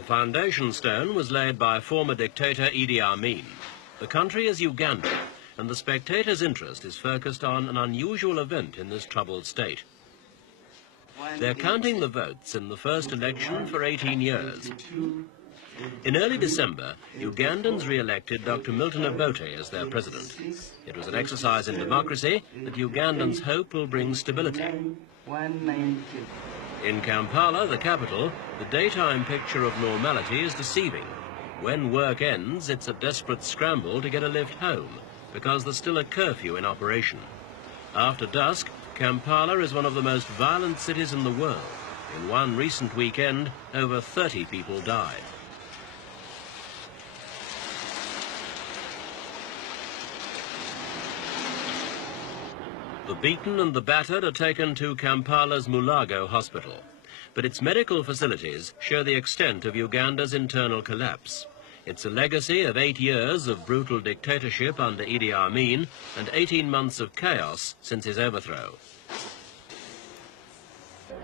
The foundation stone was laid by former dictator Idi Amin. The country is Uganda, and the spectator's interest is focused on an unusual event in this troubled state. They're counting the votes in the first election for 18 years. In early December, Ugandans re-elected Dr. Milton Obote as their president. It was an exercise in democracy that Ugandans hope will bring stability. In Kampala, the capital, the daytime picture of normality is deceiving. When work ends, it's a desperate scramble to get a lift home, because there's still a curfew in operation. After dusk, Kampala is one of the most violent cities in the world. In one recent weekend, over 30 people died. The beaten and the battered are taken to Kampala's Mulago hospital, but its medical facilities show the extent of Uganda's internal collapse. It's a legacy of 8 years of brutal dictatorship under Idi Amin and 18 months of chaos since his overthrow.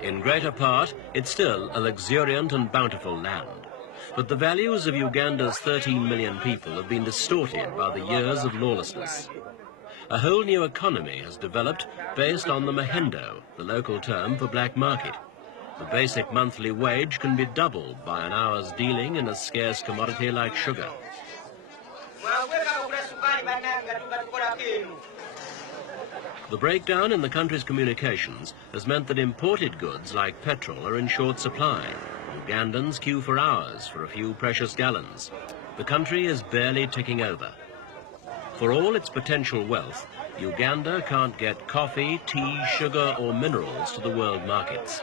In greater part, it's still a luxuriant and bountiful land, but the values of Uganda's 13 million people have been distorted by the years of lawlessness. A whole new economy has developed based on the mahendo, the local term for black market. The basic monthly wage can be doubled by an hour's dealing in a scarce commodity like sugar. The breakdown in the country's communications has meant that imported goods like petrol are in short supply. Ugandans queue for hours for a few precious gallons. The country is barely ticking over. For all its potential wealth, Uganda can't get coffee, tea, sugar or minerals to the world markets.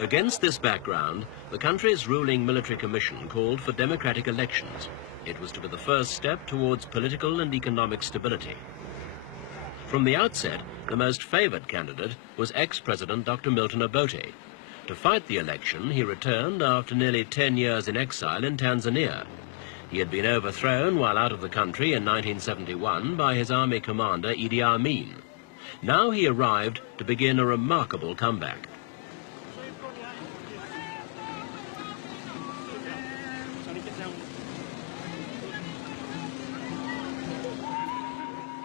Against this background, the country's ruling military commission called for democratic elections. It was to be the first step towards political and economic stability. From the outset, the most favoured candidate was ex-President Dr. Milton Obote. To fight the election, he returned after nearly 10 years in exile in Tanzania. He had been overthrown while out of the country in 1971 by his army commander Idi Amin. Now he arrived to begin a remarkable comeback.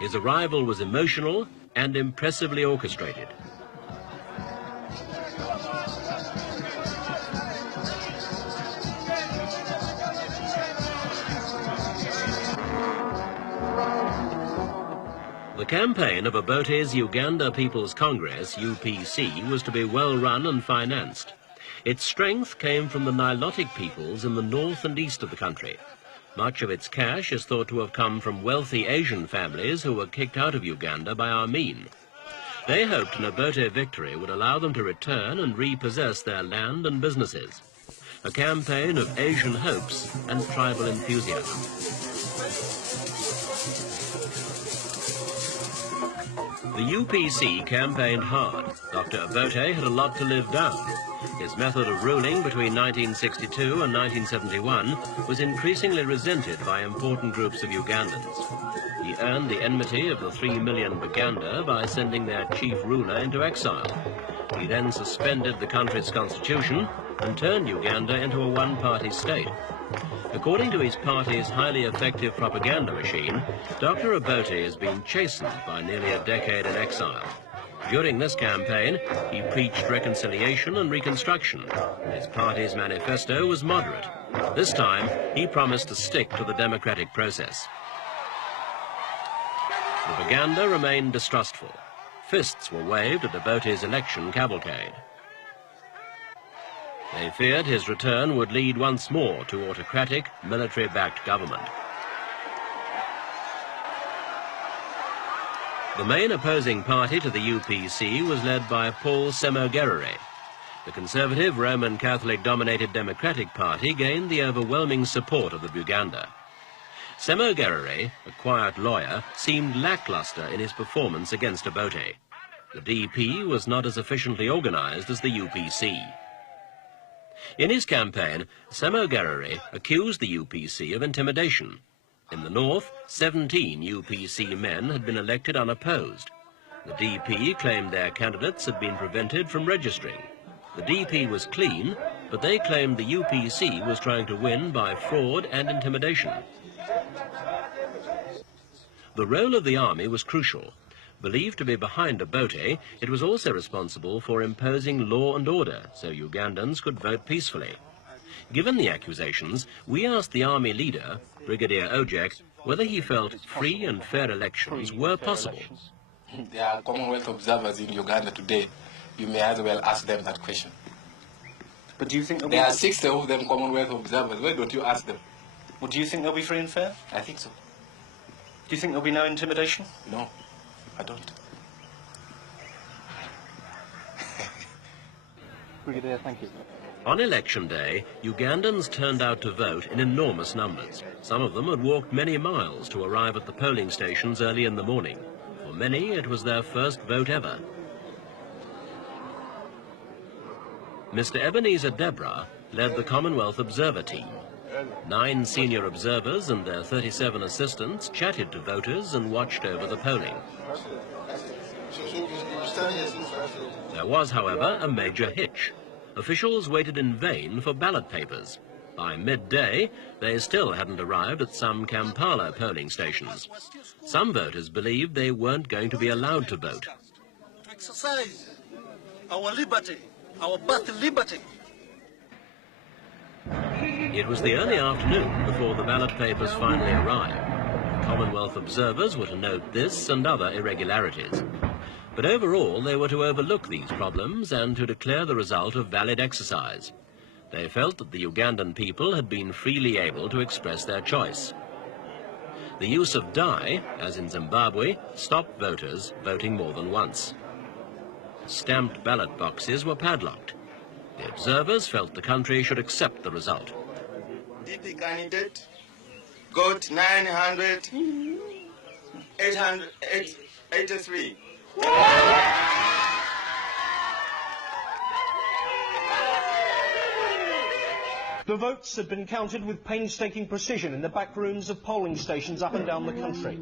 His arrival was emotional and impressively orchestrated. The campaign of Obote's Uganda People's Congress, UPC, was to be well run and financed. Its strength came from the Nilotic peoples in the north and east of the country. Much of its cash is thought to have come from wealthy Asian families who were kicked out of Uganda by Amin. They hoped an Obote victory would allow them to return and repossess their land and businesses. A campaign of Asian hopes and tribal enthusiasm. The UPC campaigned hard. Dr. Obote had a lot to live down. His method of ruling between 1962 and 1971 was increasingly resented by important groups of Ugandans. He earned the enmity of the 3 million Baganda by sending their chief ruler into exile. He then suspended the country's constitution and turned Uganda into a one-party state. According to his party's highly effective propaganda machine, Dr. Obote has been chastened by nearly a decade in exile. During this campaign, he preached reconciliation and reconstruction. His party's manifesto was moderate. This time, he promised to stick to the democratic process. The Baganda remained distrustful. Fists were waved at Obote's election cavalcade. They feared his return would lead once more to autocratic, military-backed government. The main opposing party to the UPC was led by Paul Semogerere. The conservative Roman Catholic-dominated Democratic Party gained the overwhelming support of the Buganda. Semogerere, a quiet lawyer, seemed lackluster in his performance against Obote. The DP was not as efficiently organized as the UPC. In his campaign, Semogerere accused the UPC of intimidation. In the north, 17 UPC men had been elected unopposed. The DP claimed their candidates had been prevented from registering. The DP was clean, but they claimed the UPC was trying to win by fraud and intimidation. The role of the army was crucial. Believed to be behind Obote, it was also responsible for imposing law and order so Ugandans could vote peacefully. Given the accusations, we asked the army leader, Brigadier Ojek, whether he felt free and fair elections were possible. There are Commonwealth observers in Uganda today. You may as well ask them that question. But do you think there are 60 of them Commonwealth observers? Why don't you ask them? Well, do you think they'll be free and fair? I think so. Do you think there'll be no intimidation? No, I don't. Brigadier, thank you. On election day, Ugandans turned out to vote in enormous numbers. Some of them had walked many miles to arrive at the polling stations early in the morning. For many, it was their first vote ever. Mr. Ebenezer Debra led the Commonwealth Observer team. 9 senior observers and their 37 assistants chatted to voters and watched over the polling. There was, however, a major hitch. Officials waited in vain for ballot papers. By midday, they still hadn't arrived at some Kampala polling stations. Some voters believed they weren't going to be allowed to vote. To exercise our liberty, our birth liberty. It was the early afternoon before the ballot papers finally arrived. Commonwealth observers were to note this and other irregularities. But overall, they were to overlook these problems and to declare the result a valid exercise. They felt that the Ugandan people had been freely able to express their choice. The use of die, as in Zimbabwe, stopped voters voting more than once. Stamped ballot boxes were padlocked. The observers felt the country should accept the result. DP candidate got 983. The votes had been counted with painstaking precision in the back rooms of polling stations up and down the country.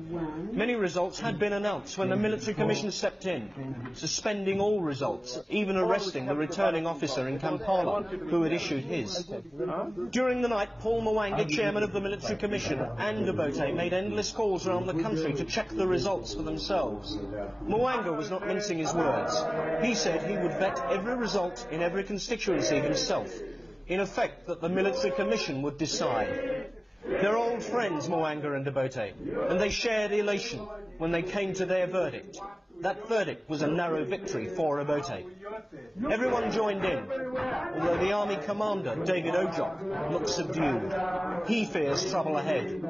Many results had been announced when the military commission stepped in, suspending all results, even arresting the returning officer in Kampala, who had issued his. During the night, Paul Mwanga, chairman of the military commission, and Obote made endless calls around the country to check the results for themselves. Mwanga was not mincing his words. He said he would vet every result in every constituency himself. In effect, that the military commission would decide. They're old friends, Mwanga and Obote, and they shared elation when they came to their verdict. That verdict was a narrow victory for Obote. Everyone joined in, although the army commander, David Ojok, looked subdued. He fears trouble ahead.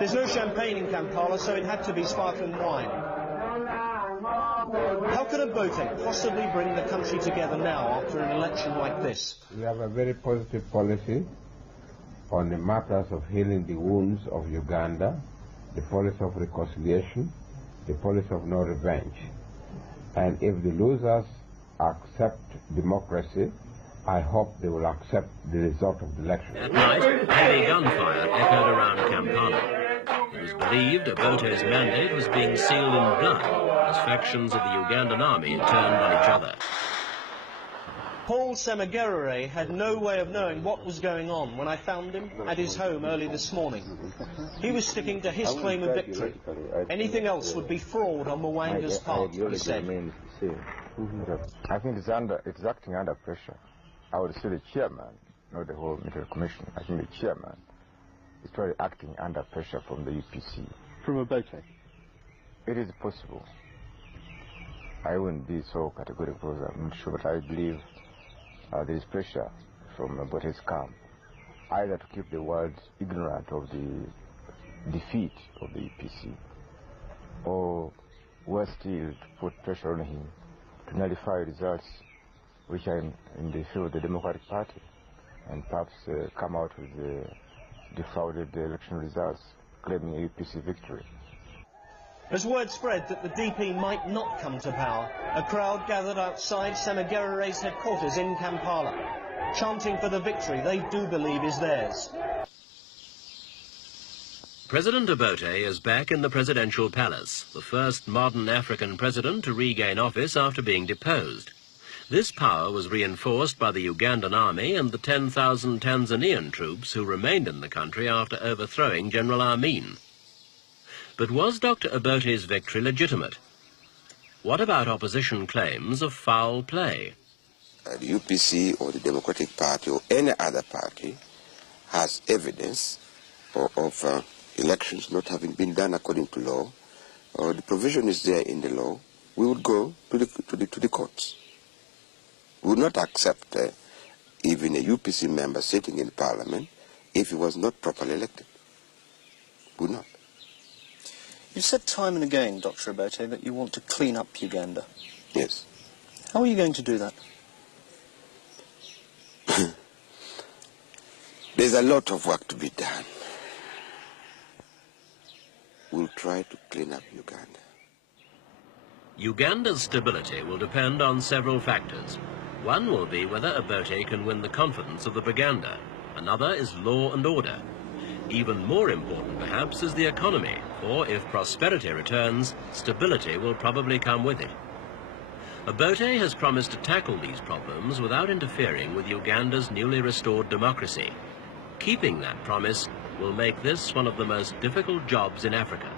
There's no champagne in Kampala, so it had to be sparkling wine. How could Obote possibly bring the country together now after an election like this? We have a very positive policy on the matters of healing the wounds of Uganda, the policy of reconciliation, the policy of no revenge. And if the losers accept democracy, I hope they will accept the result of the election. At night, heavy gunfire echoed around Kampala. It was believed Obote's mandate was being sealed in blood as factions of the Ugandan army turned on each other. Paul Semagerere had no way of knowing what was going on when I found him at his home early this morning. He was sticking to his claim of victory. Anything else would be fraud on Mwanga's part, he said. I think it's acting under pressure. I would say the chairman, not the whole military commission. I think the chairman is probably acting under pressure from the UPC. From Obote? It is possible. I wouldn't be so categorical, I'm not sure, but I believe there is pressure from Obote's camp, either to keep the world ignorant of the defeat of the UPC, or worse still, to put pressure on him to nullify results which are in the favor of the Democratic Party, and perhaps come out with defrauded election results, claiming a UPC victory. As word spread that the DP might not come to power, a crowd gathered outside Semagerere's headquarters in Kampala, chanting for the victory they do believe is theirs. President Obote is back in the presidential palace, the first modern African president to regain office after being deposed. This power was reinforced by the Ugandan army and the 10,000 Tanzanian troops who remained in the country after overthrowing General Amin. But was Dr. Obote's victory legitimate? What about opposition claims of foul play? The UPC or the Democratic Party or any other party has evidence of elections not having been done according to law, or the provision is there in the law, we would go to the courts. We would not accept even a UPC member sitting in parliament if he was not properly elected. We would not. You've said time and again, Dr. Obote, that you want to clean up Uganda. Yes. How are you going to do that? There's a lot of work to be done. We'll try to clean up Uganda. Uganda's stability will depend on several factors. One will be whether Obote can win the confidence of the Baganda. Another is law and order. Even more important, perhaps, is the economy, for if prosperity returns, stability will probably come with it. Obote has promised to tackle these problems without interfering with Uganda's newly restored democracy. Keeping that promise will make this one of the most difficult jobs in Africa.